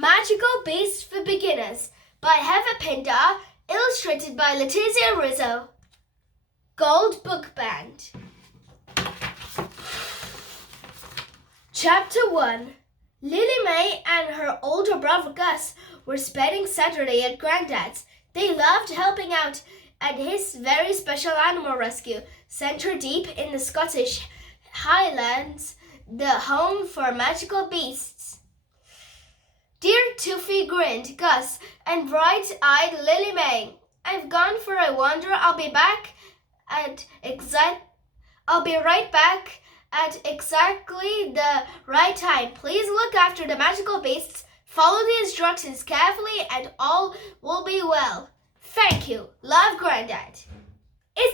Magical Beasts for Beginners by Pindar, illustrated by Letizia Rizzo. Gold Book Band. Chapter 1. Lily May and her older brother Gus were spending Saturday at Granddad's. They loved helping out at his very special animal rescue centre deep in the Scottish Highlands, the home for magical beasts. Dear Toofy grinned Gus and bright-eyed Lily May. I've gone for a wander. I'll be right back at exactly the right time. Please look after the magical beasts. Follow the instructions carefully and all will be well. Thank you. Love, Granddad. Is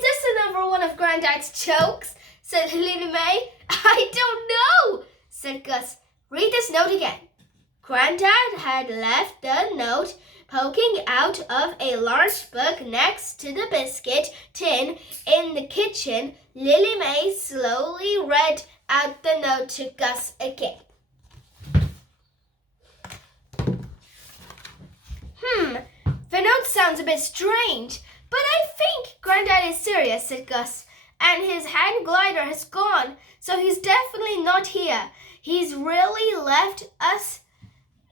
this another one of Granddad's jokes? Said Lily May. I don't know, said Gus. Read this note again. Granddad had left the note poking out of a large book next to the biscuit tin in the kitchen. Lily May slowly read out the note to Gus again. The note sounds a bit strange, but I think Granddad is serious, said Gus. And his hand glider has gone, so he's definitely not here. He's really left us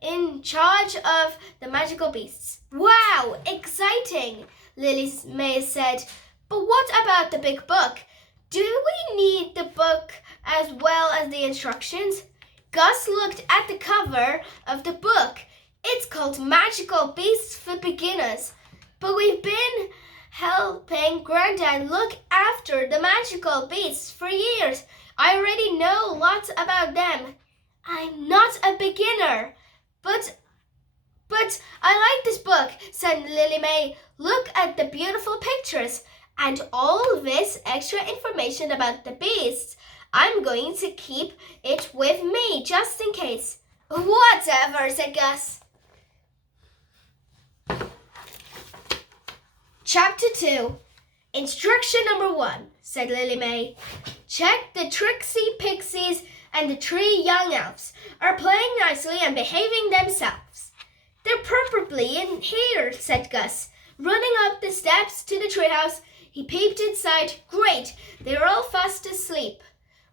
in charge of the magical beasts. Wow, exciting, Lily May said. But what about the big book? Do we need the book as well as the instructions? Gus looked at the cover of the book. It's called Magical Beasts for Beginners. But we've been helping Granddad look after the magical beasts for years. I already know lots about them. I'm not a beginner. But I like this book, said Lily May. Look at the beautiful pictures and all this extra information about the beasts. I'm going to keep it with me just in case. Whatever, said Gus. Chapter 2. Instruction number 1, said Lily May. Check the Trixie Pixies and the 3 young elves are playing nicely and behaving themselves. They're probably in here, said Gus. Running up the steps to the treehouse, he peeped inside. Great, they're all fast asleep.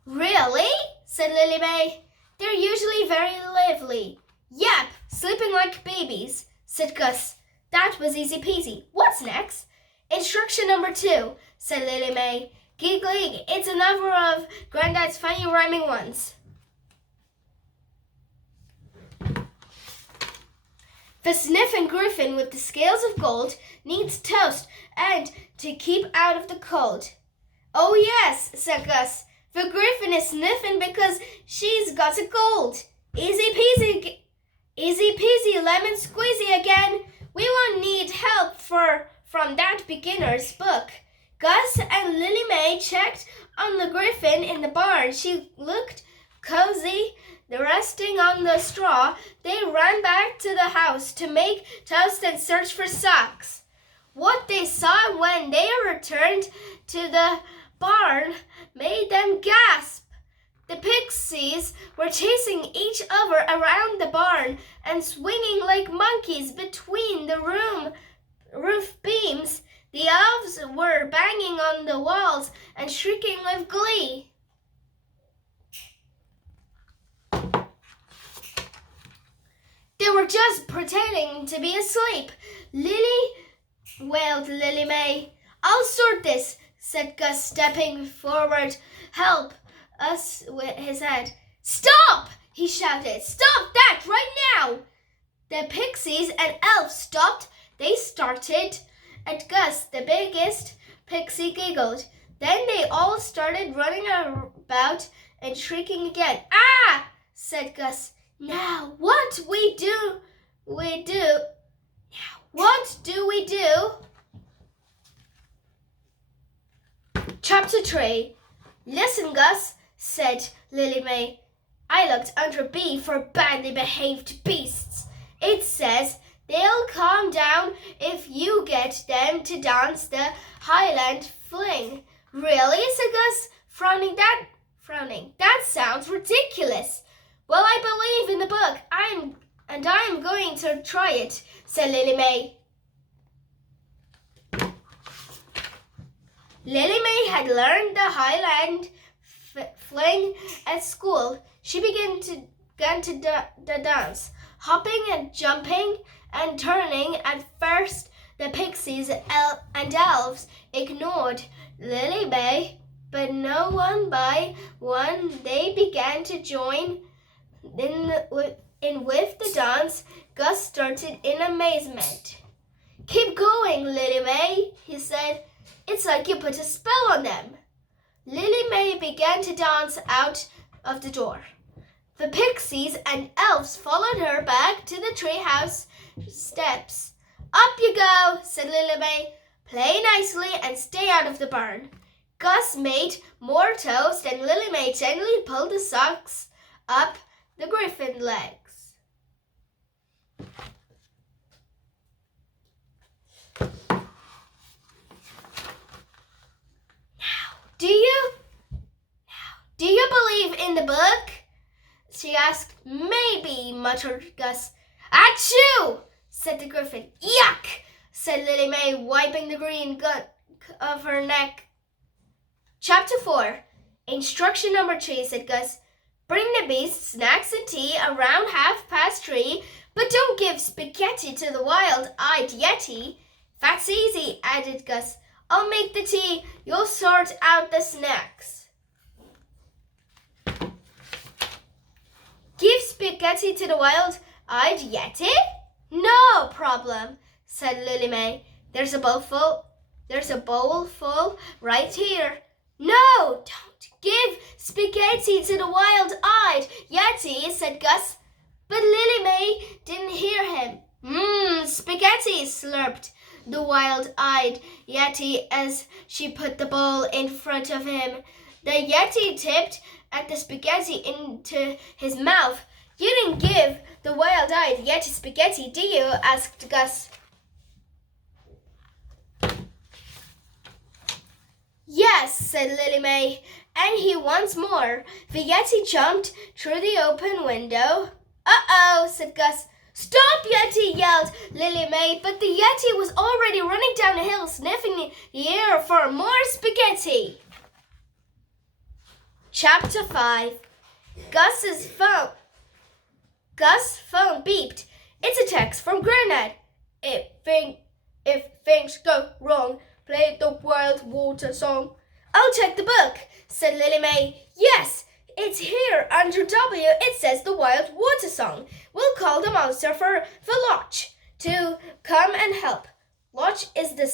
Really? Said Lily May. They're usually very lively. Yep, sleeping like babies, said Gus. That was easy peasy. What's next? Instruction number 2, said Lily May. Giggling, it's another of Granddad's funny rhyming ones. The sniffing griffin with the scales of gold needs toast and to keep out of the cold. Oh yes, said Gus. The griffin is sniffing because she's got a cold. Easy peasy, lemon squeezy again. We won't need help from that beginner's book. Gus and Lily May checked on the griffin in the barn. She looked cozy, resting on the straw. They ran back to the house to make toast and search for socks. What they saw when they returned to the barn made them gasp. The pixies were chasing each other around the barn and swinging like monkeys between the roof beams. The elves were banging on the walls and shrieking with glee. They were just pretending to be asleep. Wailed Lily May. I'll sort this, said Gus, stepping forward. Help us with his head. Stop! He shouted. Stop that right now! The pixies and elves stopped. They started at Gus. The biggest pixie giggled. Then they all started running about and shrieking again. Ah! Said Gus. Now what do we do? Chapter 3. Listen, Gus, said Lily May. I looked under B for badly behaved beasts. It says they'll calm down if you get them to dance the Highland fling. Really, said Gus, frowning. That sounds ridiculous. Well, I believe in the book. And I'm going to try it, said Lily May. Lily May had learned the Highland fling at school. She began to dance, hopping and jumping and turning. At first, the pixies and elves ignored Lily May, but one by one they began to join in with the dance. Gus started in amazement. "Keep going, Lily May," he said. "It's like you put a spell on them." Lily May began to dance out of the door. The pixies and elves followed her back to the treehouse steps. "Up you go," said Lily May. "Play nicely and stay out of the barn." Gus made more toast and Lily May gently pulled the socks up the griffin legs. Do you believe in the book?" she asked. "Maybe," muttered Gus. "Achoo!" said the griffin. "Yuck!" said Lily May, wiping the green gunk of her neck. Chapter 4. Instruction number 3, said Gus. "Bring the beasts snacks and tea around 3:30, but don't give spaghetti to the wild-eyed yeti." "That's easy," added Gus. "I'll make the tea. You'll sort out the snacks." "Give spaghetti to the wild-eyed yeti? No problem," said Lily May. There's a bowl full right here." "No, don't give spaghetti to the wild-eyed yeti," said Gus. But Lily May didn't hear him. Spaghetti," slurped the wild-eyed yeti as she put the bowl in front of him. The yeti tipped at the spaghetti into his mouth. "You didn't give the wild-eyed yeti spaghetti, do you?" asked Gus. "Yes," said Lily May, and he once more. The yeti jumped through the open window. "Uh-oh," said Gus. "Stop, yeti!" yelled Lily May, but the yeti was already running down the hill, sniffing the air for more spaghetti. Chapter 5. Gus's phone. Gus' phone beeped. "It's a text from Granddad. If things go wrong, play the Wild Water song." "I'll check the book," said Lily May. "Yes, it's here under W. It says the Wild Water song. We'll call the monster for the Loch to come and help." Loch is the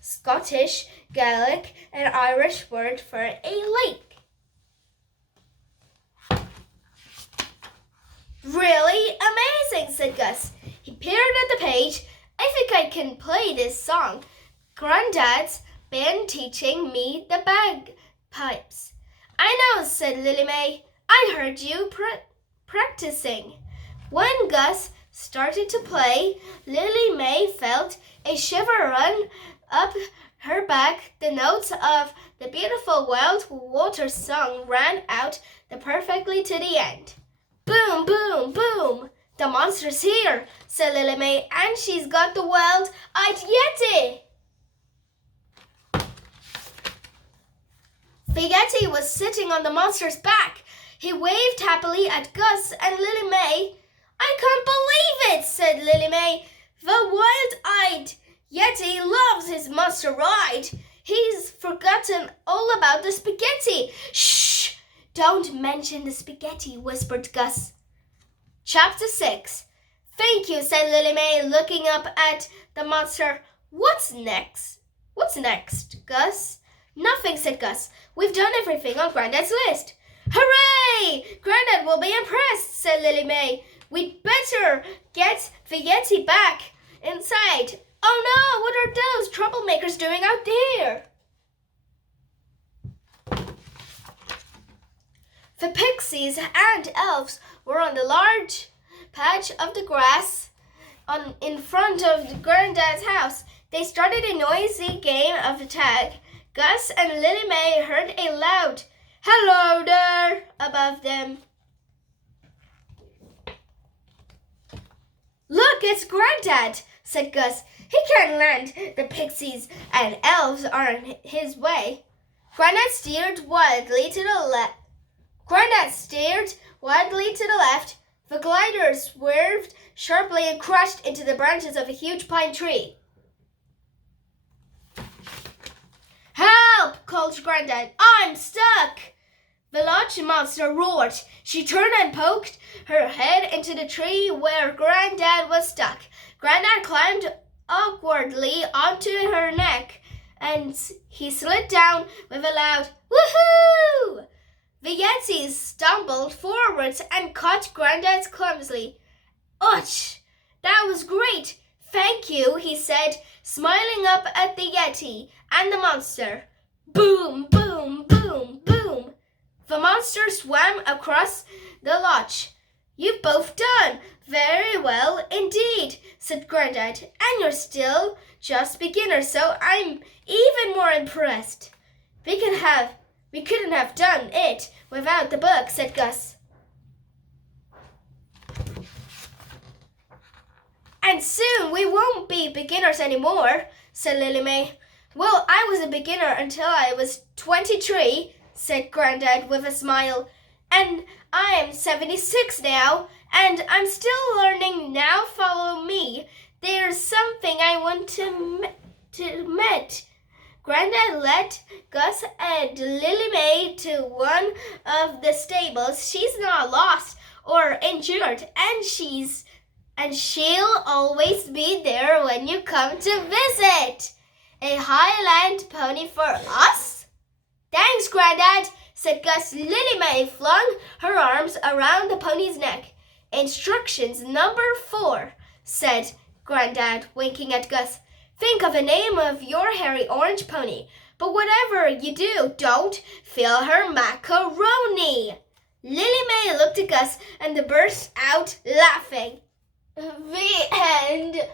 Scottish, Gaelic, and Irish word for a lake. "Really amazing," said Gus. He peered at the page. "I think I can play this song. Granddad's been teaching me the bagpipes." "I know," said Lily May. "I heard you practicing." When Gus started to play, Lily May felt a shiver run up her back. The notes of the beautiful Wild Water song ran out perfectly to the end. "Boom, boom, boom! The monster's here," said Lily May, "and she's got the wild-eyed yeti." The yeti was sitting on the monster's back. He waved happily at Gus and Lily May. "I can't believe it," said Lily May. "The wild-eyed yeti loves his monster ride. He's forgotten all about the spaghetti." "Shh! Don't mention the spaghetti," whispered Gus. Chapter 6. "Thank you," said Lily May, looking up at the monster. What's next, Gus?" "Nothing," said Gus. "We've done everything on Granddad's list." "Hooray! Granddad will be impressed," said Lily May. "We'd better get the yeti back inside." "Oh no, what are those troublemakers doing out there?" The pixies and elves were on the large patch of the grass in front of Granddad's house. They started a noisy game of tag. Gus and Lily May heard a loud "Hello there" above them. gets Granddad, said Gus. He can't land. The pixies and elves are in his way. Granddad steered wildly to the left. The glider swerved sharply and crashed into the branches of a huge pine tree. Help! Called Granddad. I'm stuck! The lodge monster roared. She turned and poked her head into the tree where Granddad was stuck. Granddad climbed awkwardly onto her neck, and he slid down with a loud woohoo! The Yeti stumbled forwards and caught Granddad clumsily. Ouch! That was great! Thank you, he said, smiling up at the Yeti and the monster. Boom, boom, boom, boom. The monster swam across the lodge. You've both done very well indeed, said Granddad, and you're still just beginners, so I'm even more impressed. We couldn't have done it without the book, said Gus. And soon we won't be beginners anymore, said Lily May. Well, I was a beginner until I was 23, said Granddad with a smile. And I'm 76 now, and I'm still learning. Now follow me. There's something I want to meet. Granddad led Gus and Lily May to one of the stables. She's not lost or injured, and she'll always be there when you come to visit. A Highland pony for us? Thanks, Granddad, said Gus. Lily May flung her arms around the pony's neck. Instructions number 4, said Granddad, winking at Gus. Think of a name of your hairy orange pony, but whatever you do, don't fill her macaroni. Lily May looked at Gus and burst out laughing. The end.